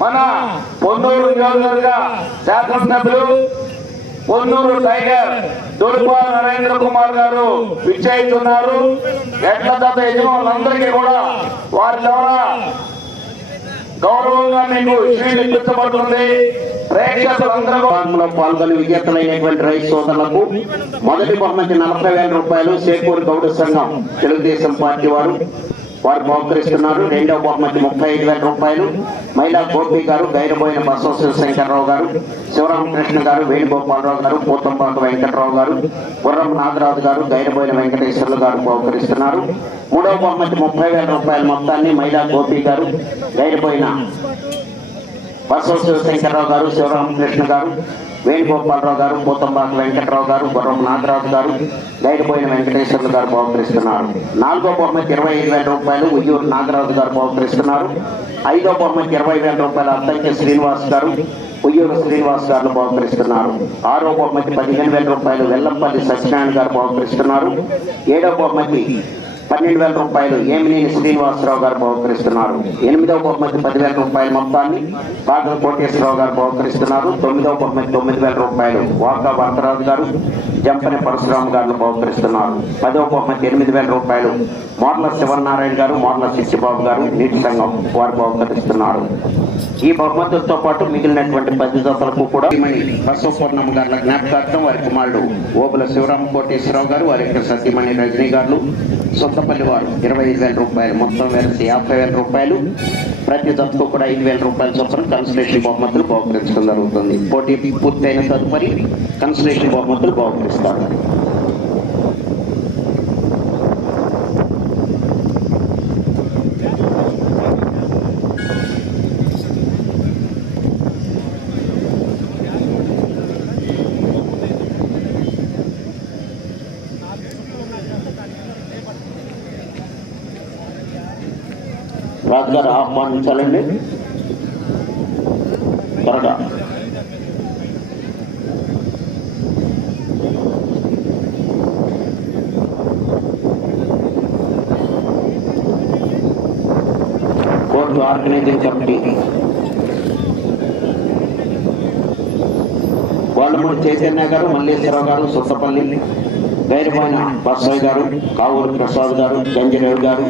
మన పొన్నూరు నియోజకవర్గ శాసనసభ్యులు పొన్నూరు టైగర్ దుర్గా నరేంద్ర కుమార్ గారు విచ్చేస్తున్నారు. ఎట్ల గత యజమానులందరికీ కూడా వారి ద్వారా గౌరవంగా మీకు షీల్డ్ ఇప్పించబడుతుంది. ప్రేక్షకులందరూ పాల్గొని విజేతలైనటువంటి రైతు సోదరులకు మొదటి బహుమతి నలభై వేల రూపాయలు సేకూరు గౌడ సంఘం తెలుగుదేశం పార్టీ వారు. వారు బహుకరిస్తున్నారు. రెండవ బహుమతి ముప్పై ఐదు వేల రూపాయలు. మహిళా గోపి గారు గైరబోయిన బసవ శివశంకర్రావు గారు శివరామకృష్ణ గారు వేణుగోపాలరావు గారు పూతంపాక వెంకటరావు గారు గుర్రం నాగరాజు గారు గైరబోయిన వెంకటేశ్వర్లు గారు బహుకరిస్తున్నారు. మూడవ బహుమతి ముప్పై వేల రూపాయల మొత్తాన్ని మహిళా గోపి గారు గైరబోయిన బసవ శివశంకర్రావు గారు శివరామకృష్ణ గారు వేణుగోపాలరావు గారు పోతంబాక వెంకటరావు గారు గుర్రం నాగరాజు గారు గైడిపోయిన వెంకటేశ్వర్లు గారు బహుకరిస్తున్నారు. నాలుగో బహుమతి ఇరవై ఐదు వేల రూపాయలు ఉయ్యూరు నాగరాజు గారు బహుకరిస్తున్నారు. ఐదో బహుమతి ఇరవై వేల రూపాయలు అత్తంకి శ్రీనివాస్ గారు ఉయ్యూరు శ్రీనివాస్ గారు బహుకరిస్తున్నారు. ఆరో బహుమతి పదిహేను వేల రూపాయలు వెల్లంపల్లి సత్యనారాయణ గారు బహుకరిస్తున్నారు. ఏడో బహుమతి పన్నెండు వేల రూపాయలు ఏమినేని శ్రీనివాసరావు గారు బహుకరిస్తున్నారు. ఎనిమిదవ బహుమతి పదివేల రూపాయల మొత్తాన్ని బాగా కోటేశ్వరరావు గారు బహుకరిస్తున్నారు. తొమ్మిదవ బహుమతి తొమ్మిది వేల రూపాయలు వాకా వరదరాజు గారు జంపని పరశురాము గారు బహుకరిస్తున్నారు. పదవ బహుమతి ఎనిమిది వేల రూపాయలు మోర్ల శివనారాయణ గారు మోర్ల శిష్యబాబు గారు నీటి సంఘం వారు బహుకరిస్తున్నారు. ఈ బహుమతులతో పాటు మిగిలినటువంటి పది జతలకు కూడా బసవపూర్ణమ్మ గారి జ్ఞాపకార్థం వారి కుమారుడు ఓబుల శివరామ కోటేశ్వరరావు గారు వారి యొక్క సతీమణి రజనీ గారు కొత్తపల్లి వారు ఇరవై ఐదు వేల రూపాయలు. మొత్తం వేసి యాభై వేల రూపాయలు. ప్రతి జట్టుకు కూడా ఐదు వేల రూపాయల చొప్పున కన్సలేషన్ బహుమతులు బహుకరించడం జరుగుతుంది. పోటీ పూర్తయిన తదుపరి కన్సలేషన్ బహుమతులు బహుకరిస్తారు గారు ఆహ్వానించాలండి. త్వరగా. Court organising committee. Vallamudi Chaitanya గారు మల్లేశ్వరరావు గారు సుత్తపల్లి గైరమైన బస్సాయి గారు కావూరు ప్రసాద్ గారు గంజరేవు గారు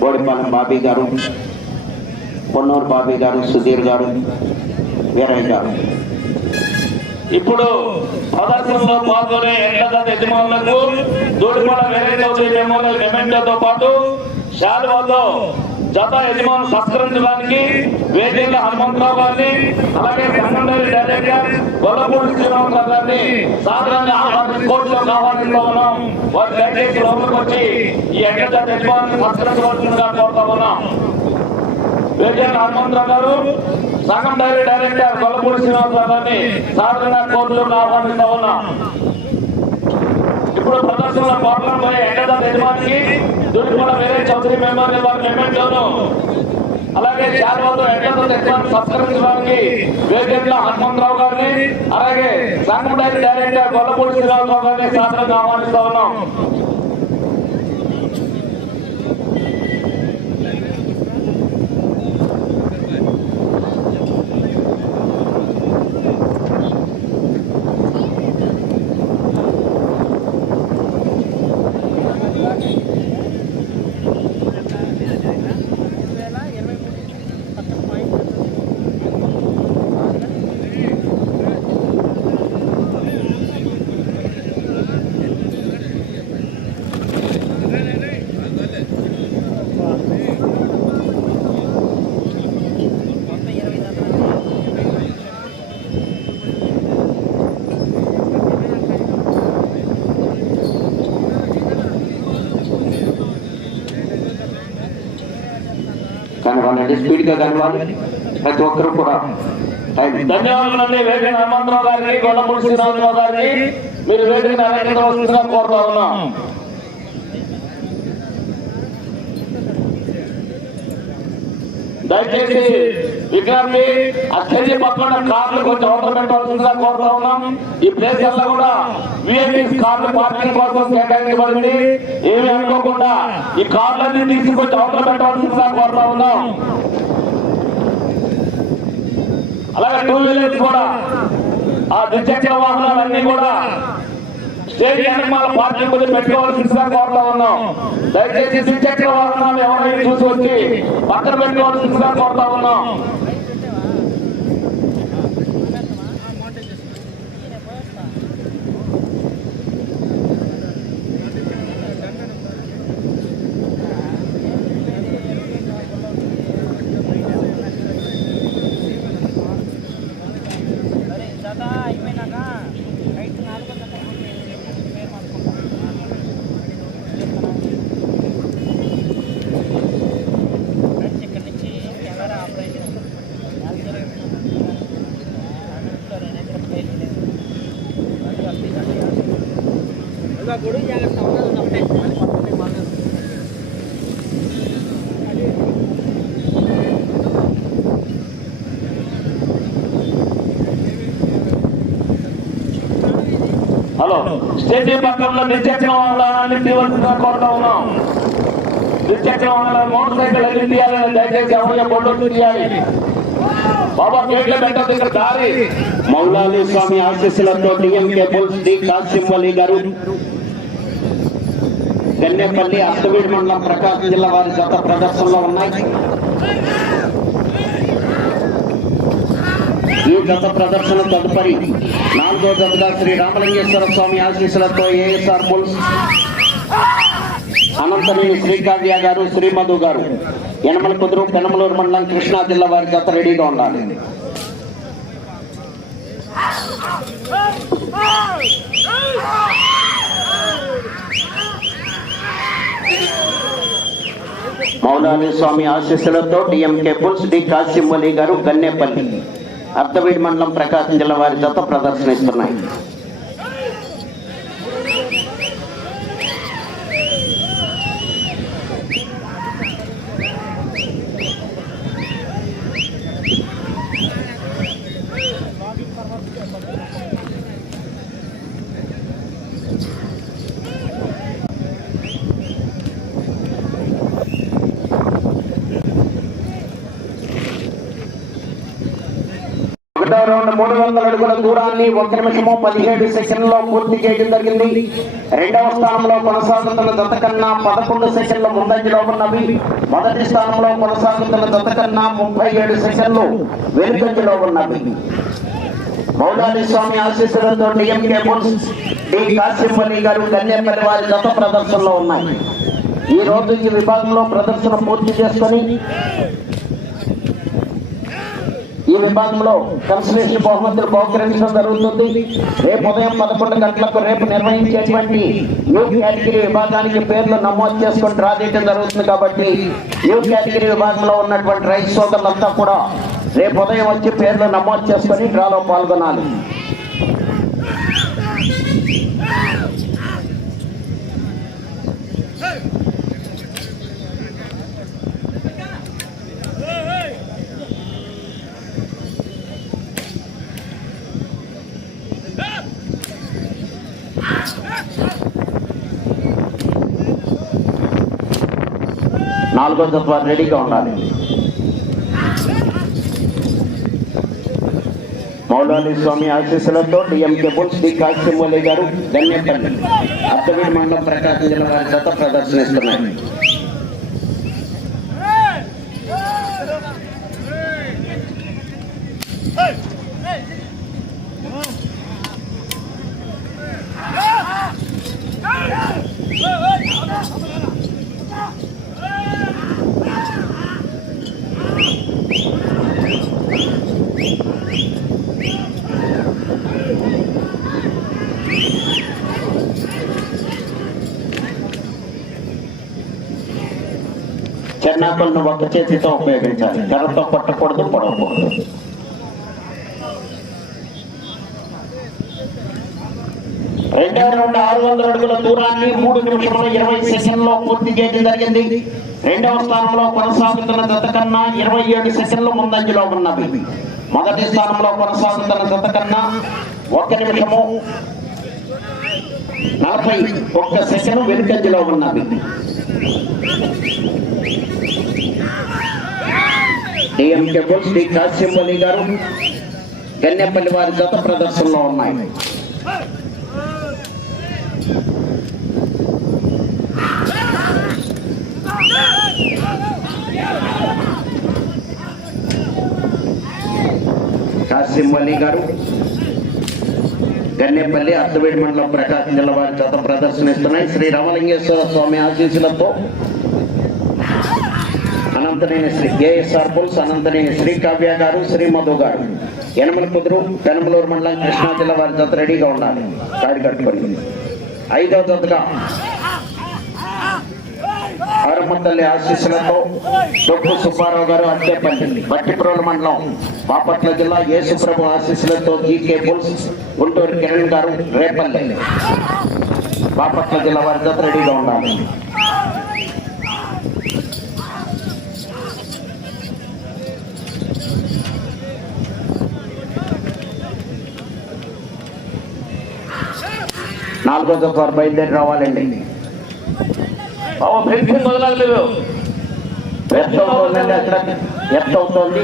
బోడిపాలెం బాబీ గారు పొన్నూరు బాబీ గారు సుధీర్ గారు వీరయ్య గారు. ఇప్పుడు ప్రదర్శనలో పాల్గొనే ఎండ యజమానులకు దూడిపడ వేరే చౌదరి మెమెంటోతో పాటు శాలువాతో జత యజమాను సత్కరించడానికి వేదిక హనుమంతరావు గారిని అలాగే సంగండరి డైరెక్టర్ గొల్లపూడి శ్రీనివాసరావు గారిని సాధారణ కోర్టులో కావాలంటూ ఉన్నాం. వారి దయచేసి లోపలికి వచ్చి ఈ ఎండ యజమాను సత్కరించవలసిందిగా కోరుతా ఉన్నాం. వేదిక హనుమంతరావు గారు సగం డైరీ డైరెక్టర్ కొల్లపూడి శ్రీనివాసరావు గారిని సాధారణ కోర్టులో ఆహ్వానిస్తా ఉన్నాం. ఇప్పుడు ప్రదర్శనలో పాల్గొనబోయే ఎండద యజమానికి దుడిపడ వేరే చౌదరి మెంబర్ని వారి మెమెంటోను అలాగే శాల్వాతో ఎండద యజమాని సత్కరించడానికి వేదికల హనుమంతరావు గారిని అలాగే సంఘం డైరీ డైరెక్టర్ కొల్లపూడి శ్రీనివాసరావు గారిని సాధారణంగా ఆహ్వానిస్తా ఉన్నాం. కనవాలండి స్పీడ్గా కనవాలి ప్రతి ఒక్కరు కూడా. ధన్యవాదాలండి వేదిక హనుమంతరావు గారిని గొల్లపూడి శ్రీనివాసరావు గారిని మీరు వేదిక అలంకరించవలసిందిగా కోరుతా ఉన్నాం. దయచేసి విక్రాంతి ఆ పక్కన కార్లు కొంచెం అవసరం పెట్టాల్సిందిగా కోరుతా ఉన్నాం. ఈ ప్లేస్ అంతా కూడా విఐపీ కార్లు పార్కింగ్ కోసం కేటాయించబడింది. ఏమి అనుకోకుండా ఈ కార్లన్నీ తీసి కొంచెం అవసరం పెట్టాల్సిందిగా కోరుతా ఉన్నాం. అలాగే టూ వీలర్స్ కూడా ఆ ద్విచక్ర వాహనాలన్నీ కూడా స్టేజ్ వెనకాల పార్కింగ్ కొద్ది పెట్టుకోవాల్సిందిగా కోరుతా ఉన్నాం. దయచేసి ద్విచక్ర వాహనాలు ఎవరైనా చూసి వచ్చి పక్కన పెట్టుకోవాల్సిందిగా కోరుతా ఉన్నాం. స్టేజీ పక్కన ద్విచక్ర వాహనాన్ని తీవలసిందిగా కోరుతా ఉన్నాం. ద్విచక్ర వాహనాలు మోటార్ సైకిల్ ఎన్ని తీయాలని దయచేసి ఎవరైనా బొడ్డు తీయాలి. బాబా గేట్ల పెట్టదు ఇక్కడ దారి. మౌలాలి స్వామి ఆశీస్సులతో డిఎంకే బుల్స్ డి కాసిం గారు. గన్నెపల్లి అత్తవీడి మండలం ప్రకాశం జిల్లా వారి గత ప్రదర్శనలో ఉన్నాయి. ఈ గత ప్రదర్శన తదుపరి నాలుగో జతగా శ్రీ రామలింగేశ్వర స్వామి ఆశీస్సులతో ఏఎస్ఆర్ బుల్స్ అనంతనేని శ్రీకావ్య గారు శ్రీమధు గారు యనమల కుదురు పెనమలూరు మండలం కృష్ణా జిల్లా వారి గత రెడీగా ఉండాలి. మౌలాలి స్వామి ఆశీస్సులతో డిఎంకే బుల్స్ డి కాసిం గారు గన్నేపల్లి. అర్ధవీడి మండలం ప్రకాశం జిల్లా వారి జత ప్రదర్శన ఇస్తున్నాయి రౌండ్ మూడు వందల అడుగుల దూరాన్ని ఒక నిమిషము పదిహేడు సెషన్లో పూర్తి చేయడం జరిగింది. రెండవ స్థానంలో కొనసాగుతున్న జత కన్నా పదకొండు సెకండ్ల ముందంజలో ఉన్నవి. మొదటి స్థానంలో కొనసాగుతున్న జత కన్నా ముప్పై ఏడు సెకండ్లు వెనుకంజలో ఉన్నవి. మౌలాలి స్వామి ఆశీస్సులతో డిఎంకే బుల్స్ డి అలీ గారు కన్యాపల్లి వారి జత ప్రదర్శనలో ఉన్నాయి. ఈ రోజు ఈ విభాగంలో ప్రదర్శన పూర్తి చేసుకొని ఈ విభాగంలో కన్సలేషన్ బహుమతులు బహుకరించడం జరుగుతుంది. రేపు ఉదయం పదకొండు గంటలకు రేపు నిర్వహించేటువంటి యూ కేటగిరీ విభాగానికి పేర్లు నమోదు చేసుకొని డ్రా చేయడం జరుగుతుంది కాబట్టి యూ కేటగిరీ విభాగంలో ఉన్నటువంటి రైతు సోదరులంతా కూడా రేపు ఉదయం వచ్చి పేర్లు నమోదు చేసుకొని డ్రాలో పాల్గొనాలి. నాలుగో జత వారు రెడీగా ఉండాలి. మౌలాని స్వామి ఆశీస్సులతో డిఎంకే బుల్స్ డి కాశీమౌలి గారు ధన్యపల్లి అర్థవీడి మండలం ప్రకాశం జిల్లా వారి జత ప్రదర్శనిస్తున్నాయి. చెన్నాకులను ఒక చేతితో ఉపయోగించాలి. కర్రతో పట్టకూడదు పొడవకూడదు రెండవ రెండు ఆరు వందల అడుగుల దూరాన్ని మూడు నిమిషముల ఇరవై సెకండ్లో పూర్తి చేయడం జరిగింది. రెండవ స్థానంలో కొనసాగుతున్న జత కన్నా ఇరవై ఏడు సెకండ్లు ముందంజలో ఉన్నది. మొదటి స్థానంలో కొనసాగుతున్న జత కన్నా ఒక నిమిషము నలభై ఒక్క సెకండ్ వెనుకంజలో ఉన్నది. డిఎంకే బుల్స్ డి కాశ్యంబలి గారు గన్నెపల్లి వారి జత ప్రదర్శనలో ఉన్నాయి. కాశ్యంబలి గారు గన్నేపల్లి అర్థవేడి మండలం ప్రకాశం జిల్లా వారి చేత ప్రదర్శనిస్తున్నాయి. శ్రీ రామలింగేశ్వర స్వామి ఆశీస్సులతో అనంతనేని శ్రీ కేఎస్ఆర్ పుల్స్ అనంతనేని శ్రీ కావ్య గారు శ్రీ మధు గారు. యనమల కుదురు పెనమలూరు మండలం కృష్ణా జిల్లా వారి జత రెడీగా ఉండాలి. కాడి కట్టుకొని. ఐదవ జతగా ఆరమ్మ ఆశీస్సులతో డొక్కు సుబ్బారావు గారు అత్తేపల్లి బట్టిప్రోలు మండలం బాపట్ల జిల్లా యేసుప్రభు ఆశీస్సులతో జీకే బుల్స్ గుంటూరు కిరణ్ గారు రేపల్లి. బాపట్ల జిల్లా వారి జత రెడీగా ఉండాలి. నాలుగో జత వారు బయలుదేరి రావాలండి. బాబు ఫెన్సింగ్ మొదలాలి ఎంత అవుతుందండి అక్కడ అవుతుంది?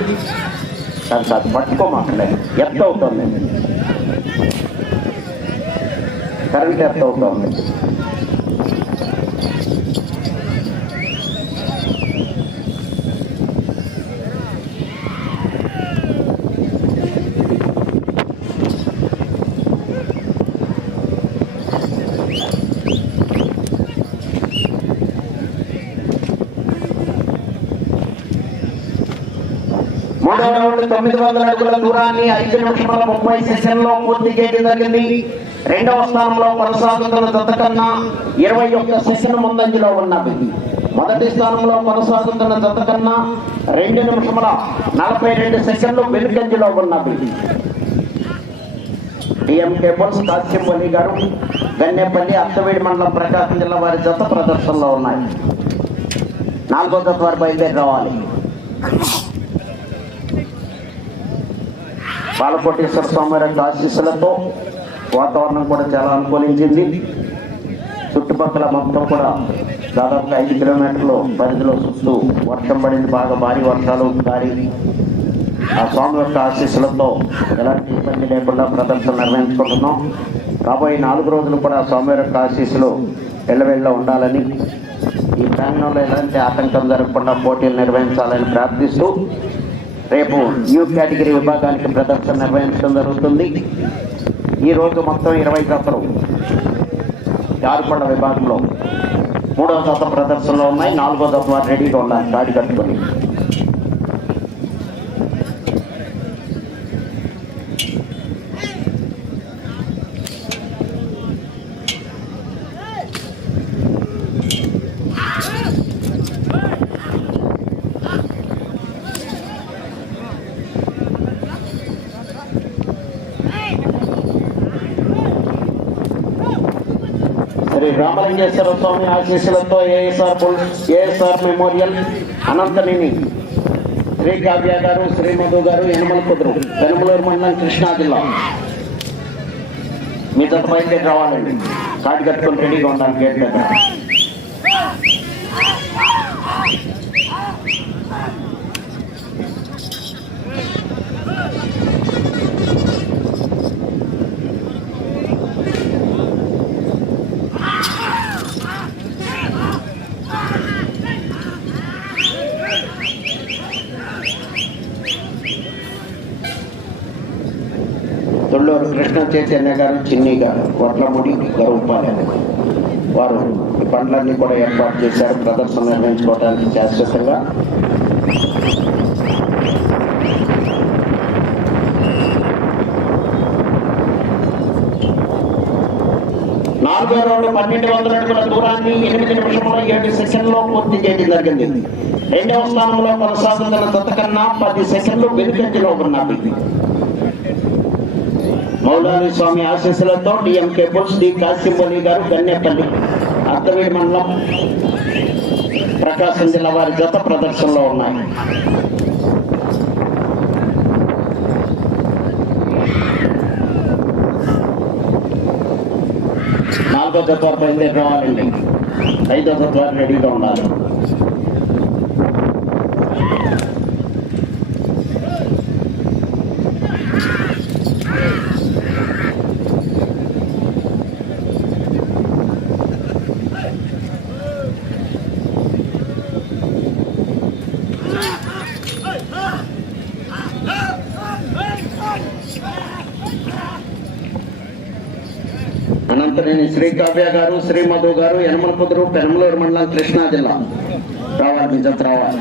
సార్ సార్ పట్టుకోమాకండి. ఎంత అవుతుంది? కరెంట్ ఎంత అవుతుంది మూడవ రౌండ్ తొమ్మిది వందల అడుగుల దూరాన్ని ఐదు నిమిషముల ముప్పై సెషన్లో పూర్తి చేయడం జరిగింది. రెండవ స్థానంలో కొనసాగుతున్న జత కన్నా ఇరవై ఒక్క సెషన్ ముందంజలో ఉన్నది మొదటి స్థానంలో కొనసాగుతున్న జత కన్నా రెండు నిమిషముల నలభై రెండు సెషన్లు వెనుకంజలో ఉన్నది డిఎంకే బోస్ కాశ్యంపల్లి గారు గన్నేపల్లి అత్తవేడి మండలం ప్రకాశం జిల్లా వారి జత ప్రదర్శనలో ఉన్నాయి. నాలుగో జత వారు బయలుదేరి రావాలి. బాలకోటేశ్వర స్వామి యొక్క ఆశీస్సులతో వాతావరణం కూడా చాలా అనుకూలించింది. చుట్టుపక్కల మొత్తం కూడా దాదాపు ఐదు కిలోమీటర్లు పరిధిలో చుట్టూ వర్షం పడింది. బాగా భారీ వర్షాలు దారి ఆ స్వామి యొక్క ఆశీస్సులతో ఎలాంటి ఇబ్బంది లేకుండా ప్రదర్శన నిర్వహించుకుంటున్నాం. రాబోయే నాలుగు రోజులు కూడా స్వామి యొక్క ఆశీస్సులు ఎల్లవెళ్ళ ఉండాలని ఈ ప్రాంగణంలో ఎలాంటి ఆటంకం జరగకుండా పోటీలు నిర్వహించాలని ప్రార్థిస్తూ రేపు న్యూ కేటగిరీ విభాగానికి ప్రదర్శన నిర్వహించడం జరుగుతుంది. ఈ రోజు మొత్తం ఇరవై జతలు జారుపండ విభాగంలో మూడవ జత ప్రదర్శనలో ఉన్నాయి. నాలుగో జత వారు రెడీగా ఉన్నారు దాడి కట్టుకొని. శ్రీ రామలింగేశ్వర స్వామి ఆశీస్సులతో ఏఎస్ఆర్ పుల్- ఏఎస్ఆర్ మెమోరియల్ అనంతనేని. శ్రీ కావ్య గారు శ్రీ మధు గారు యనమల కుదురు పెనమలూరు మండలం కృష్ణా జిల్లా. మీ జత బయలుదేరి రావాలండి. కాటి కట్టుకొని రెడీగా ఉండాలి గేట్ దగ్గర. తొల్లూరు కృష్ణ చైతన్య గారు చిన్ని గారు వడ్లముడి గరుపాలెం వారు ఈ పండ్లన్నీ కూడా ఏర్పాటు చేశారు ప్రదర్శన నిర్వహించుకోవడానికి శాశ్వతంగా. నాలుగో రౌండ్ పన్నెండు వందల అడుగుల దూరాన్ని ఎనిమిది నిమిషంలో ఏడు సెకండ్లో పూర్తి చేయడం జరిగింది. రెండవ స్థానంలో కొనసాగుతున్న జత పది సెకండ్లు వెనుకంజలో ఉన్నది మౌలాని స్వామి ఆశీస్సులతో డిఎంకే బుల్స్ డి కాసిం గారు గన్నేపల్లి అత్తవీడి మండలం ప్రకాశం జిల్లా వారి జత ప్రదర్శనలో ఉన్నాయి. నాలుగో జత వారు బయలుదేరి రావాలండి. ఐదో జత వారు రెడీగా ఉండాలి అనంతనేని శ్రీ కావ్య గారు శ్రీ మధు గారు యనమల కుదురు పెనమలూరు మండలం కృష్ణా జిల్లా రావాలి మీ జత రావాలి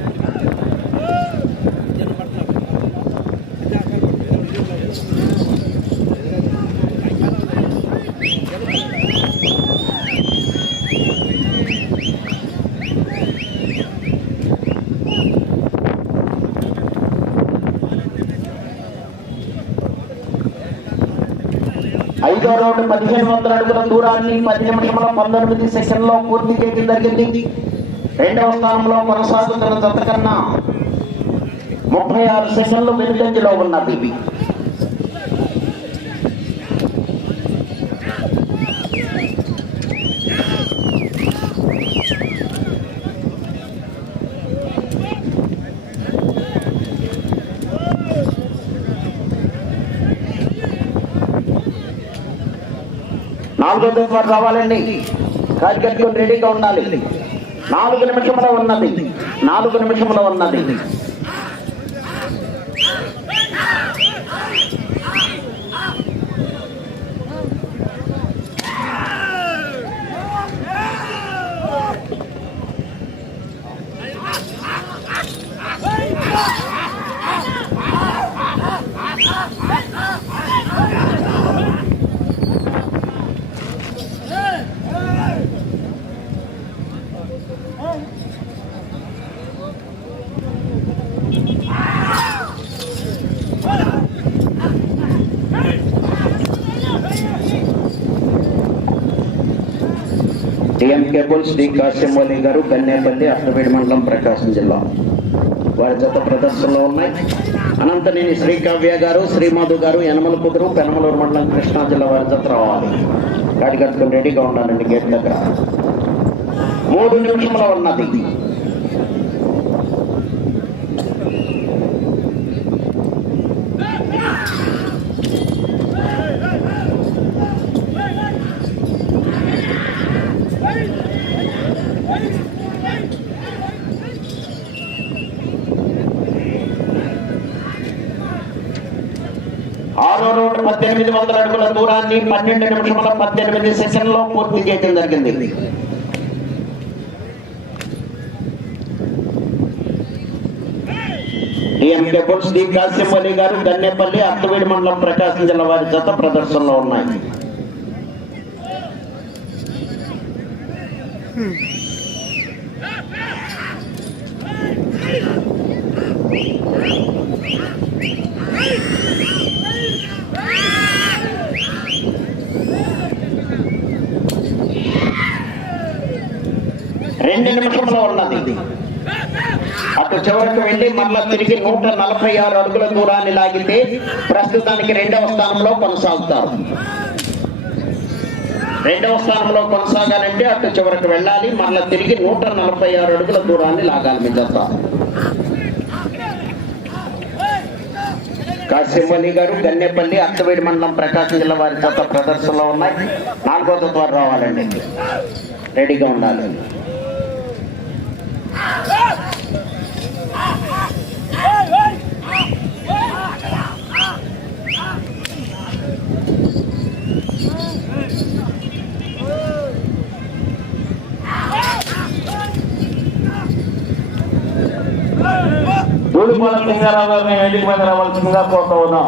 ఐదో పదిహేను వందల అడుగుల దూరాన్ని పది నిమిషముల పంతొమ్మిది సెకండ్లో పూర్తి చేయడం జరిగింది. రెండవ స్థానంలో కొనసాగుతున్న జత కన్నా ముప్పై ఆరు సెకండ్లు వెనుకంజలో ఉన్నది. నాలుగో వారు రావాలండి. కార్యకర్తలు రెడీగా ఉండాలి. నాలుగు నిమిషముల ఉన్నది. నాలుగు నిమిషముల ఉన్నది. టిఎం శ్రీ డి గారు గన్నేపల్లి అష్టపేడి మండలం ప్రకాశం జిల్లా. వారి జత ప్రదర్శనలో ఉన్నాయి. అనంతనేని శ్రీ కావ్య గారు శ్రీమాధు గారు యనమల కుదురు పెనమలూరు మండలం కృష్ణా జిల్లా వారి జత రావాలి. గాడి కట్టుకుని రెడీగా ఉండాలండి గేట్ దగ్గర. మూడు నిమిషముల ఉన్నది ఆరో రౌండ్ పద్దెనిమిది వందల అడుగుల దూరాన్ని పన్నెండు నిమిషముల పద్దెనిమిది సెషన్లో పూర్తి చేయడం జరిగింది. డిఎంకే బుల్స్ డి కాసిమౌలి గారు గన్నేపల్లి అత్తవేడి మండలం ప్రకాశం జిల్లా వారి జత ప్రదర్శనలో ఉన్నాయి రెండు నిమిషంలో ఉన్నది అటు చివరకు వెళ్ళి మరలా తిరిగి నూట నలభై ఆరు అడుగుల దూరాన్ని లాగితే ప్రస్తుతానికి రెండవ స్థానంలో కొనసాగుతారు. రెండవ స్థానంలో కొనసాగాలంటే అటు చివరకు వెళ్ళాలి. మరలా తిరిగి నూట నలభై ఆరు అడుగుల దూరాన్ని లాగాలి మీ జత. గారు గన్నెపల్లి అత్తవేడి మండలం ప్రకాశం జిల్లా వారి చేత ప్రదర్శనలో ఉన్నాయి. నాలుగో ద్వారా రావాలండి. రెడీగా ఉండాలి. దూడిపాల సింగారావు గారిని వేదిక మీద రావాల్సిందిగా కోరుతా ఉన్నాం.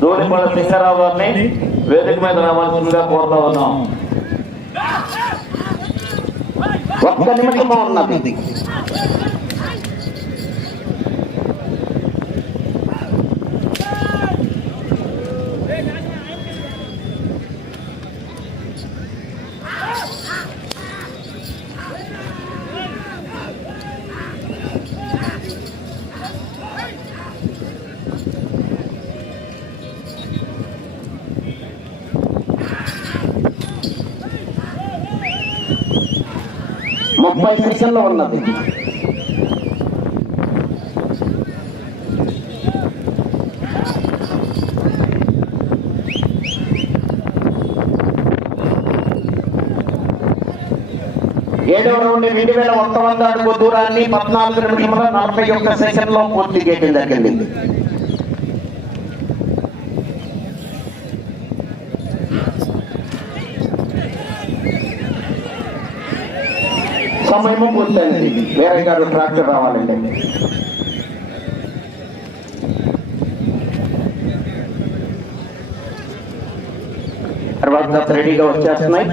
దూడిపాల సింగారావు గారిని వేదిక మీద రావాల్సిందిగా కోరుతా ఉన్నాం. ఒక్క నిమిషం ఉన్నది. ముప్పై సెకండ్లు ఉన్నది. ఏడవ రౌండ్ రెండు వేల ఒక్క వంద అడుగు దూరాన్ని పద్నాలుగు నిమిషముల నలభై ఒక్క సెషన్లో పూర్తి చేయడం జరిగింది. సమయము పూర్తయింది. వేరే గారు ట్రాక్టర్ రావాలండి. తర్వాత రెడీగా వచ్చేస్తున్నాయి.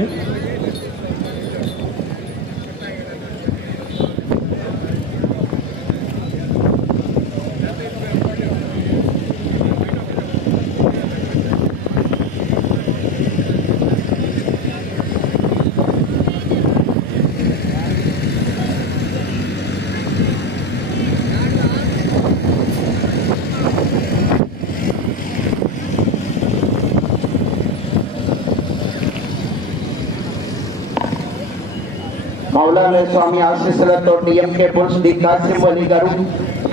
మౌలానా స్వామి ఆశీస్సులతో MK bulls D Kasim Ali గారు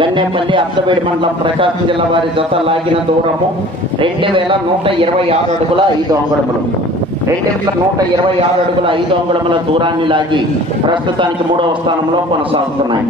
గన్నెపల్లి అత్తవేడి మండలం ప్రకాశం జిల్లా వారి జత లాగిన దూరము రెండు వేల నూట ఇరవై ఆరు అడుగుల ఐదు అంగుళములు. రెండు వేల నూట ఇరవై ఆరు అడుగుల ఐదు అంగుళముల దూరాన్ని లాగి ప్రస్తుతానికి మూడవ స్థానంలో కొనసాగుతున్నాయి.